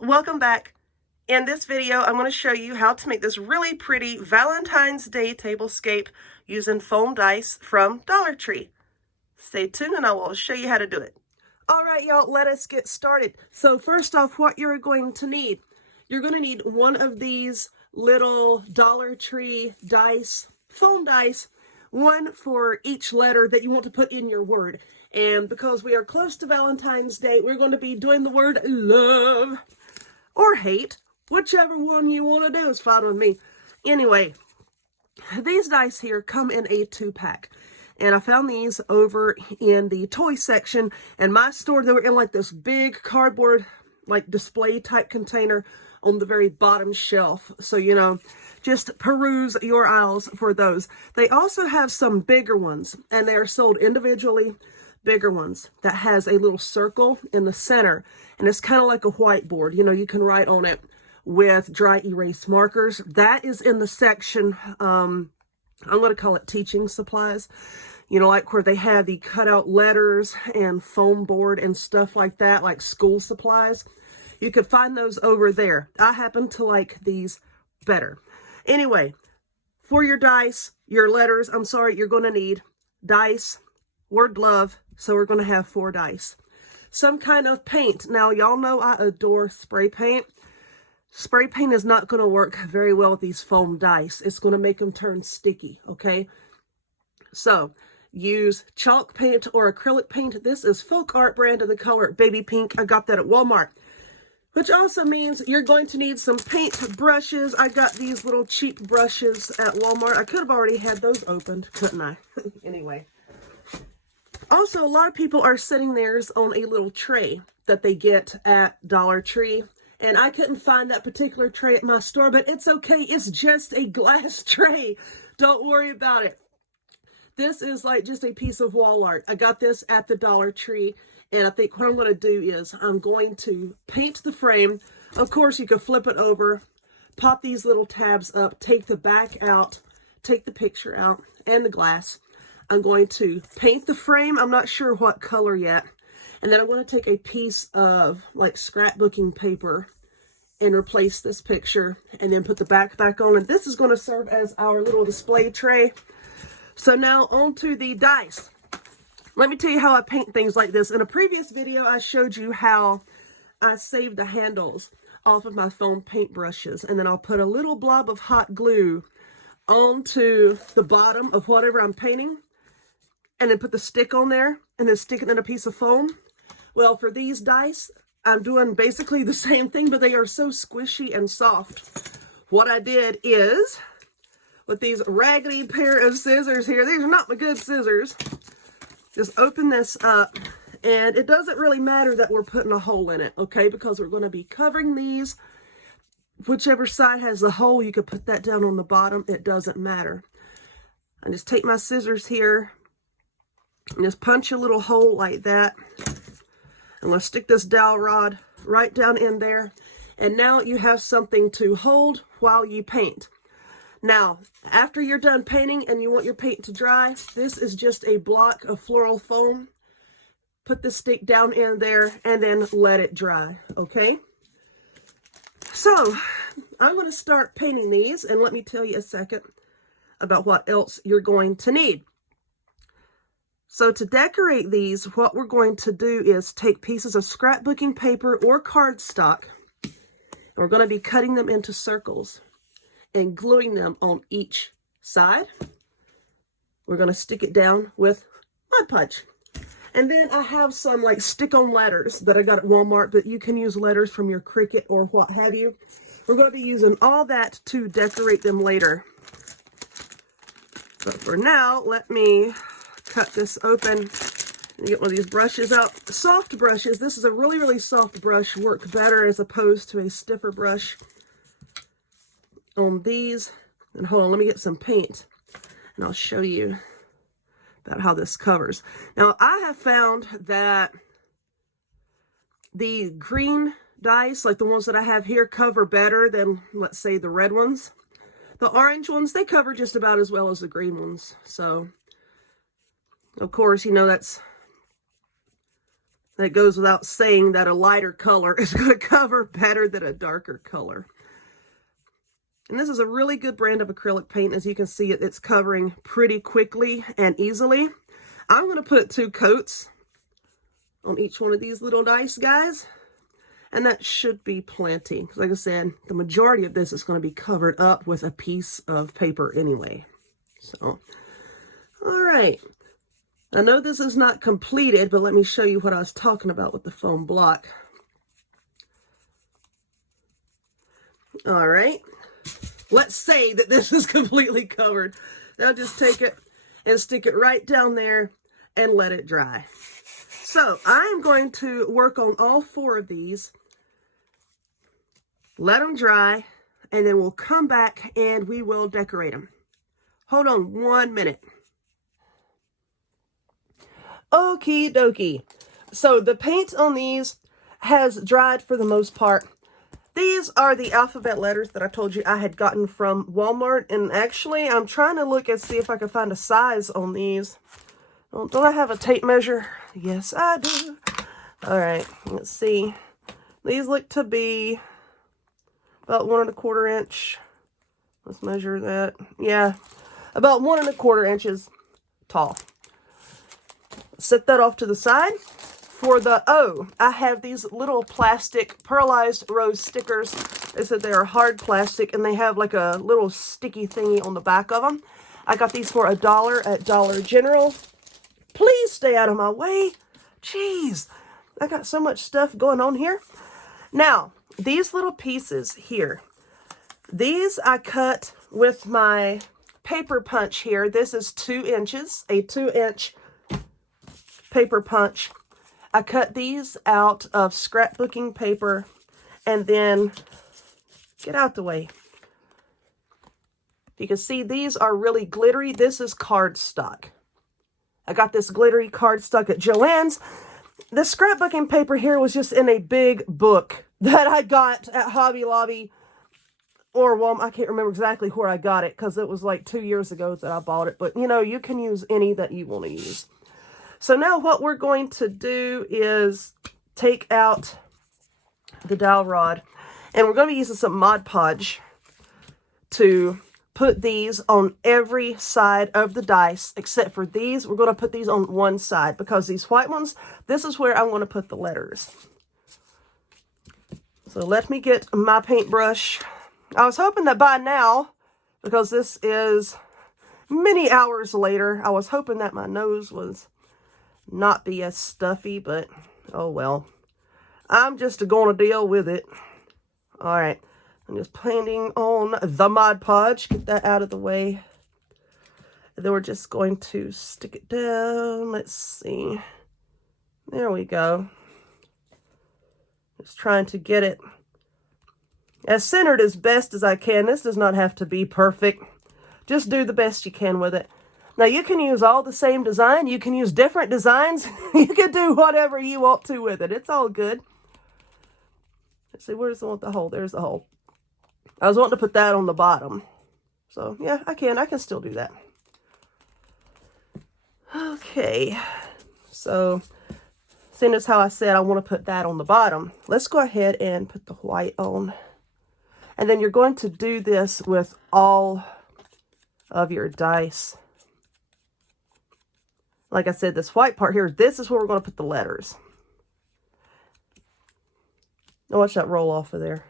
welcome back. In this video, I'm going to show you how to make this really pretty Valentine's Day tablescape using foam dice from Dollar Tree. Stay tuned and I will show you how to do it. All right, y'all, let us get started. So first off, what you're going to need. You're going to need one of these little Dollar Tree dice, foam dice, one for each letter that you want to put in your word. And because we are close to Valentine's Day, we're going to be doing the word love or hate. Whichever one you want to do is fine with me. Anyway, these dice here come in a 2-pack. And I found these over in the toy section. In my store, they were in like this big cardboard, like display type container on the very bottom shelf. So, you know, just peruse your aisles for those. They also have some bigger ones, and they are sold individually, bigger ones that has a little circle in the center. And it's kind of like a whiteboard. You know, you can write on it with dry erase markers. That is in the section, I'm going to call it teaching supplies. You know, like where they have the cutout letters and foam board and stuff like that, like school supplies. You could find those over there. I happen to like these better. Anyway, for your dice, your letters, you're going to need dice, word love, so we're going to have 4 dice. Some kind of paint. Now, y'all know I adore spray paint. Spray paint is not going to work very well with these foam dice. It's going to make them turn sticky, okay? So, use chalk paint or acrylic paint. This is Folk Art brand in the color Baby Pink. I got that at Walmart. Which also means you're going to need some paint brushes. I got these little cheap brushes at Walmart. I could have already had those opened, couldn't I? Anyway. Also, a lot of people are setting theirs on a little tray that they get at Dollar Tree. And I couldn't find that particular tray at my store, but it's okay. It's just a glass tray. Don't worry about it. This is like just a piece of wall art. I got this at the Dollar Tree. And I think what I'm going to do is I'm going to paint the frame. Of course, you can flip it over, pop these little tabs up, take the back out, take the picture out, and the glass. I'm going to paint the frame. I'm not sure what color yet. And then I'm going to take a piece of like scrapbooking paper and replace this picture and then put the back on. And this is going to serve as our little display tray. So now onto the dice. Let me tell you how I paint things like this. In a previous video, I showed you how I save the handles off of my foam paint brushes. And then I'll put a little blob of hot glue onto the bottom of whatever I'm painting. And then put the stick on there and then stick it in a piece of foam. Well, for these dice, I'm doing basically the same thing, but they are so squishy and soft. What I did is, with these raggedy pair of scissors here, these are not my good scissors, just open this up, and it doesn't really matter that we're putting a hole in it, okay, because we're going to be covering these. Whichever side has the hole, you could put that down on the bottom. It doesn't matter. I just take my scissors here and just punch a little hole like that. I'm going to stick this dowel rod right down in there. And now you have something to hold while you paint. Now, after you're done painting and you want your paint to dry, this is just a block of floral foam. Put the stick down in there and then let it dry, okay? So, I'm going to start painting these, and let me tell you a second about what else you're going to need. So to decorate these, what we're going to do is take pieces of scrapbooking paper or cardstock. And we're going to be cutting them into circles and gluing them on each side. We're going to stick it down with Mod Podge. And then I have some like stick-on letters that I got at Walmart, but you can use letters from your Cricut or what have you. We're going to be using all that to decorate them later. But for now, let me cut this open and get one of these brushes out. Soft brushes, this is a really, really soft brush, work better as opposed to a stiffer brush on these. And hold on, let me get some paint and I'll show you about how this covers. Now, I have found that the green dice, like the ones that I have here, cover better than, let's say, the red ones. The orange ones, they cover just about as well as the green ones. So, of course, you know, that's That goes without saying that a lighter color is going to cover better than a darker color. And this is a really good brand of acrylic paint. As you can see, it's covering pretty quickly and easily. I'm going to put 2 coats on each one of these little dice guys. And that should be plenty. Like I said, the majority of this is going to be covered up with a piece of paper anyway. So, all right. I know this is not completed, but let me show you what I was talking about with the foam block. All right. Let's say that this is completely covered. Now just take it and stick it right down there and let it dry. So I'm going to work on all 4 of these, let them dry, and then we'll come back and we will decorate them. Hold on 1 minute. Okie dokie. So the paint on these has dried for the most part. These are the alphabet letters that I told you I had gotten from Walmart. And actually, I'm trying to look and see if I can find a size on these. Oh, don't I have a tape measure? Yes, I do. All right, let's see. These look to be about 1 1/4 inch. Let's measure that. Yeah, about 1 1/4 inches tall. Set that off to the side. For the O, I have these little plastic pearlized rose stickers. They said they are hard plastic and they have like a little sticky thingy on the back of them. I got these for $1 at Dollar General. Please stay out of my way. Jeez, I got so much stuff going on here. Now, these little pieces here, these I cut with my paper punch here. This is 2 inches, a 2-inch paper punch. I cut these out of scrapbooking paper and then, get out the way. You can see these are really glittery. This is cardstock. I got this glittery cardstock at Joann's. The scrapbooking paper here was just in a big book that I got at Hobby Lobby or Walmart. I can't remember exactly where I got it because it was like 2 years ago that I bought it. But, you know, you can use any that you want to use. So now what we're going to do is take out the dowel rod, and we're going to be using some Mod Podge to put these on every side of the dice, except for these. We're going to put these on one side because these white ones, this is where I'm going to put the letters. So let me get my paintbrush. I was hoping that by now, because this is many hours later, I was hoping that my nose was not be as stuffy, but oh well. I'm just going to deal with it. All right, I'm just painting on the Mod Podge. Get that out of the way. And then we're just going to stick it down. Let's see. There we go. Just trying to get it as centered as best as I can. This does not have to be perfect. Just do the best you can with it. Now, you can use all the same design. You can use different designs. You can do whatever you want to with it. It's all good. Let's see, where's the hole? There's the hole. I was wanting to put that on the bottom. So, yeah, I can still do that. Okay. So, seeing as how I said I want to put that on the bottom, let's go ahead and put the white on. And then you're going to do this with all of your dice. Like I said, this white part here, this is where we're going to put the letters. Now watch that roll off of there.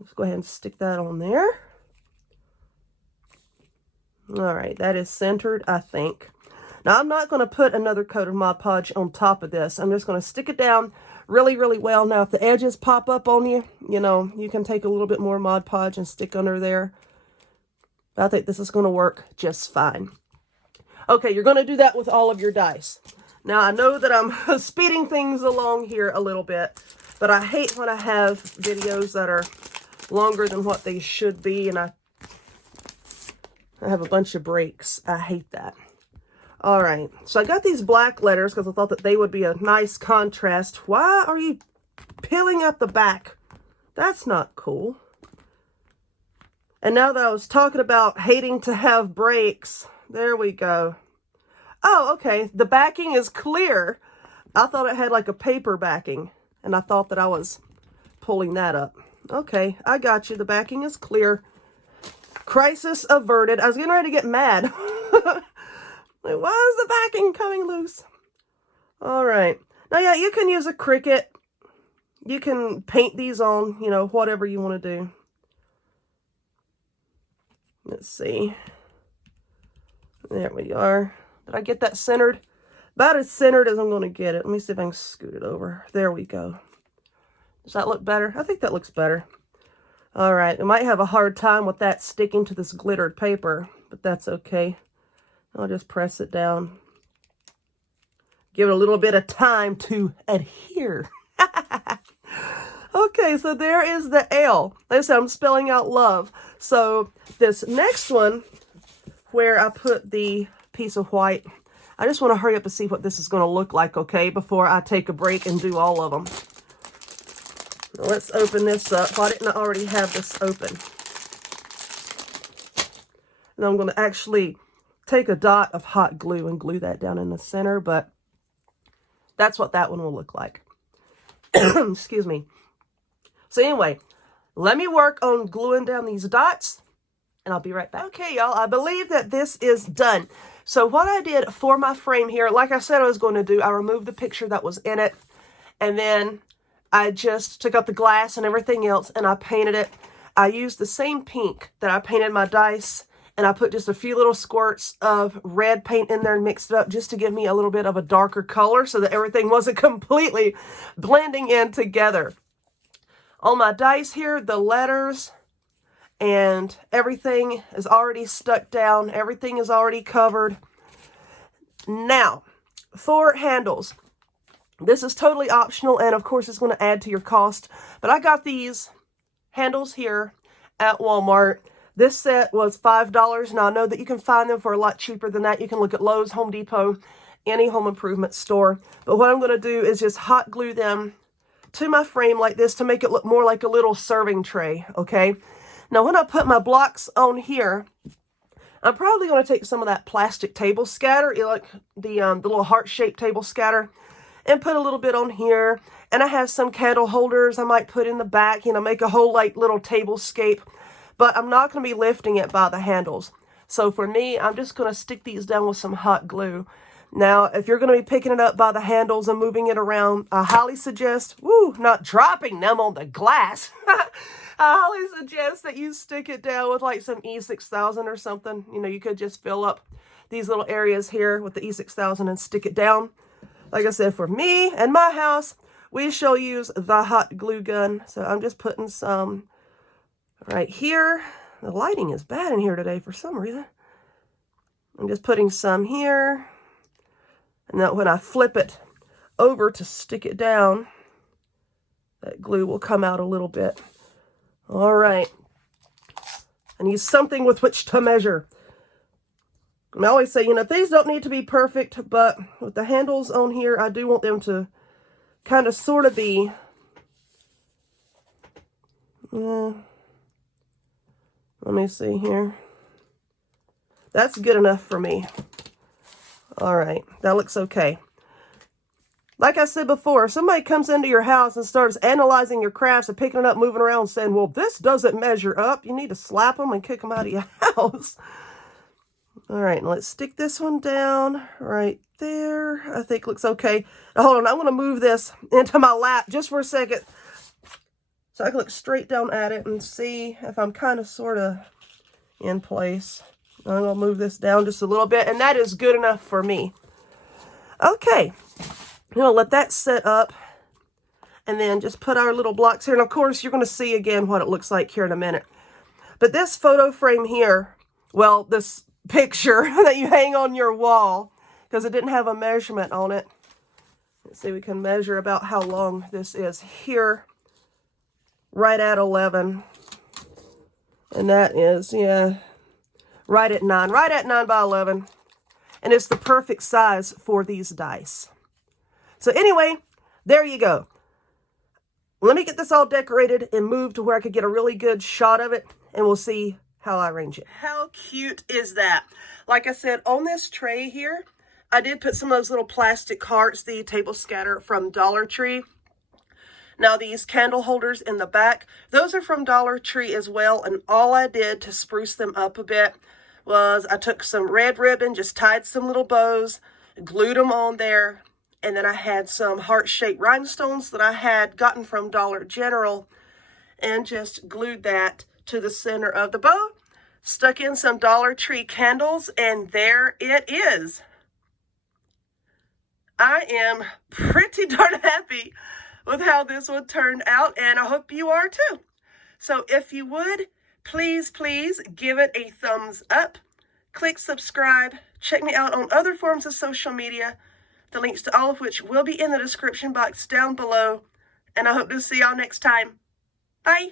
Let's go ahead and stick that on there. All right, that is centered, I think. Now, I'm not going to put another coat of Mod Podge on top of this. I'm just going to stick it down really, really well. Now, if the edges pop up on you, you know, you can take a little bit more Mod Podge and stick under there. But I think this is going to work just fine. Okay, you're going to do that with all of your dice. Now, I know that I'm speeding things along here a little bit, but I hate when I have videos that are longer than what they should be, and I have a bunch of breaks. I hate that. All right, so I got these black letters because I thought that they would be a nice contrast. Why are you peeling up the back? That's not cool. And now that I was talking about hating to have breaks, there we go. Oh, okay. The backing is clear. I thought it had like a paper backing, and I thought that I was pulling that up. Okay, I got you. The backing is clear. Crisis averted. I was getting ready to get mad. Like, why is the backing coming loose? All right. Now, yeah, you can use a Cricut. You can paint these on, you know, whatever you want to do. Let's see. There we are. Did I get that centered? About as centered as I'm going to get it. Let me see if I can scoot it over. There we go. Does that look better? I think that looks better. All right. I might have a hard time with that sticking to this glittered paper, but that's okay. I'll just press it down. Give it a little bit of time to adhere. Okay, so there is the L. Like I said, I'm spelling out love. So this next one, where I put the piece of white, I just want to hurry up and see what this is going to look like, okay, before I take a break and do all of them. Now let's open this up. Why didn't I already have this open? And I'm going to actually take a dot of hot glue and glue that down in the center, but that's what that one will look like. Excuse me. So anyway, let me work on gluing down these dots, and I'll be right back. Okay, y'all, I believe that this is done. So what I did for my frame here, like I said I was going to do, I removed the picture that was in it, and then I just took out the glass and everything else, and I painted it. I used the same pink that I painted my dice, and I put just a few little squirts of red paint in there and mixed it up just to give me a little bit of a darker color so that everything wasn't completely blending in together. On my dice here, the letters and everything is already stuck down. Everything is already covered. Now, for handles, this is totally optional, and of course it's going to add to your cost, but I got these handles here at Walmart. This set was $5. Now, I know that you can find them for a lot cheaper than that. You can look at Lowe's, Home Depot, any home improvement store. But what I'm going to do is just hot glue them to my frame like this to make it look more like a little serving tray, okay? Now, when I put my blocks on here, I'm probably going to take some of that plastic table scatter, like the little heart-shaped table scatter, and put a little bit on here. And I have some candle holders I might put in the back, you know, make a whole like little tablescape. But I'm not going to be lifting it by the handles. So for me, I'm just going to stick these down with some hot glue. Now, if you're going to be picking it up by the handles and moving it around, I highly suggest, not dropping them on the glass. I highly suggest that you stick it down with like some E6000 or something. You know, you could just fill up these little areas here with the E6000 and stick it down. Like I said, for me and my house, we shall use the hot glue gun. So I'm just putting some right here. The lighting is bad in here today for some reason. I'm just putting some here. And then when I flip it over to stick it down, that glue will come out a little bit. All right. I need something with which to measure. I always say, you know, things don't need to be perfect, but with the handles on here, I do want them to kind of sort of be, let me see here. That's good enough for me. All right, that looks okay. Like I said before, if somebody comes into your house and starts analyzing your crafts and picking it up, moving around, saying, well, this doesn't measure up, you need to slap them and kick them out of your house. All right, now let's stick this one down right there. I think looks okay. Now, hold on, I want to move this into my lap just for a second so I can look straight down at it and see if I'm kind of sort of in place. I'm going to move this down just a little bit, and that is good enough for me. Okay, I'm going to let that set up, and then just put our little blocks here. And, of course, you're going to see again what it looks like here in a minute. But this photo frame here, well, this picture that you hang on your wall, because it didn't have a measurement on it. Let's see, we can measure about how long this is here, right at 11. And that is, yeah, right at 9 by 11. And it's the perfect size for these dice. So anyway, there you go. Let me get this all decorated and move to where I could get a really good shot of it, and we'll see how I arrange it. How cute is that? Like I said, on this tray here, I did put some of those little plastic hearts, the table scatter from Dollar Tree. Now these candle holders in the back, those are from Dollar Tree as well, and all I did to spruce them up a bit was I took some red ribbon, just tied some little bows, glued them on there, and then I had some heart-shaped rhinestones that I had gotten from Dollar General and just glued that to the center of the bow, stuck in some Dollar Tree candles, and there it is. I am pretty darn happy with how this one turned out, and I hope you are too. So if you would, please give it a thumbs up, click subscribe, check me out on other forms of social media, the links to all of which will be in the description box down below, and I hope to see y'all next time. Bye!